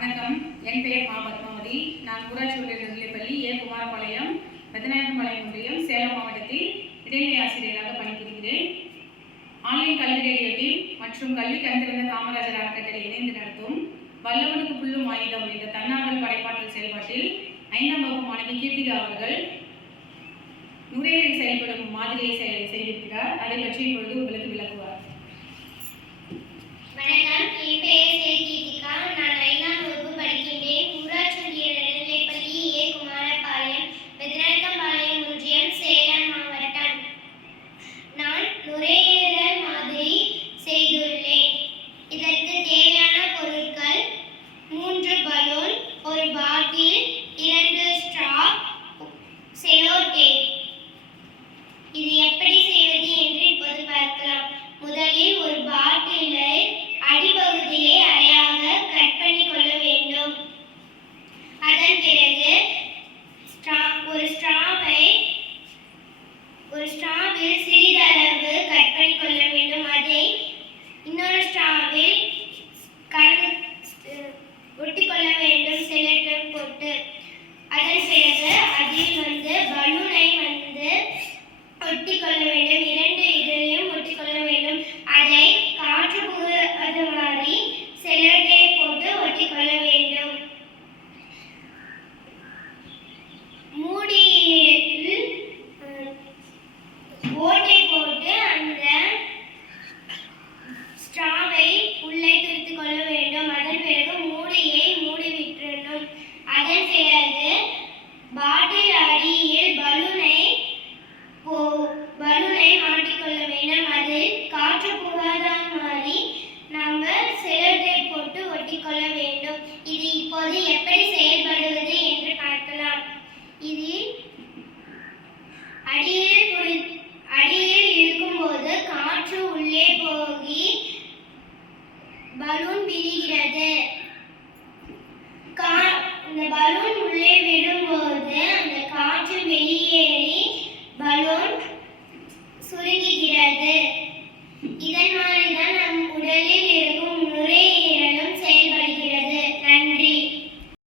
வணக்கம். என் பெயர் மா பத்மாவதி. நான் ஊராட்சி ஒன்றிய நடுநிலைப்பள்ளி ஏ குமாரபாளையம் பெத்தநாயக்கன்பாளையம் ஒன்றியம் சேலம் மாவட்டத்தில் இடைநிலை ஆசிரியராக பணிபுரிகிறேன். ஆன்லைன் கல்வி ரேடியோ டீம் மற்றும் கல்வி கண்திறந்த காமராஜர் அறக்கட்டளை இணைந்து நடத்தும் வல்லவனுக்கு புல்லும் ஆயுதம் என்ற தன்னார்வல் படைப்பாற்றல் செயல்பாட்டில் 5ஆம் வகுப்பு மாணவி கீர்த்திகா அவர்கள் நுரையீரல் செயல்படும் மாதிரியை செய்திருக்கிறார். அதை பற்றி இப்பொழுது உங்களுக்கு விளக்குவார். வணக்கம். என் பெயர் கீர்த்திகா. நான் 5ஆம் வகுப்பு படிக்கின்றேன். ஊராட்சி ஒன்றிய நடுநிலைப்பள்ளி ஏ குமாரபாளையம் பெத்தநாயக்கன்பாளையம் ஒன்றியம் சேலம் மாவட்டம். நான் நுரையீரல் மாதிரி செய்துள்ளேன். இதற்கு தேவையான பொருட்கள் 3 பலூன், ஒரு பாட்டில், 2 ஸ்ட்ரா, செலோ டேப். இது எப்படி செய்வது என்று இப்போது பார்க்கலாம். முதலில் ஒரு பாட்டிலை அடிப்பகுதியை அரையாக கட் பண்ணி கொள்ள வேண்டும். அதன் பிறகு ஒரு ஸ்ட்ராவில் சிறிதளவு கட் பண்ணி கொள்ள வேண்டும். அதை இன்னொரு ஸ்ட்ராவில் ஒட்டி கொள்ள வேண்டும் செல்லோ டேப் போட்டு. அதன் பிறகு அதில் பலூனை ஒட்டி கொள்ள வேண்டும். 2 இதிலையும் ஒட்டி கொள்ள வேண்டும். அதை காற்று புகாத மாதிரி செல்லோ டேப் போட்டு ஒட்டி கொள்ள வேண்டும். மூடியில் ஓட்டை போட்டு அந்த ஸ்ட்ராவை உள்ளே துருத்திக் கொள்ள வேண்டும். அதன் பிறகு மூடியை மூடி விட்டுறணும். அதன் பிறகு பாட்டில் அடியில் பலூனை மாட்டிக்கொள்ள வேண்டும். அதில் காற்று புகாத மாதிரி நாம் செல்லோ டேப் போட்டு ஒட்டிக்கொள்ள வேண்டும். இது இப்போது எப்படி செயல்படுவது என்று பார்க்கலாம். இதில் அடியில் இருக்கும்போது காற்று உள்ளே போகி பலூன் விரிகிறது. இந்த பலூன் உள்ளே விடும்போது அந்த காற்று வெளியேறி பலூன் சுருங்கி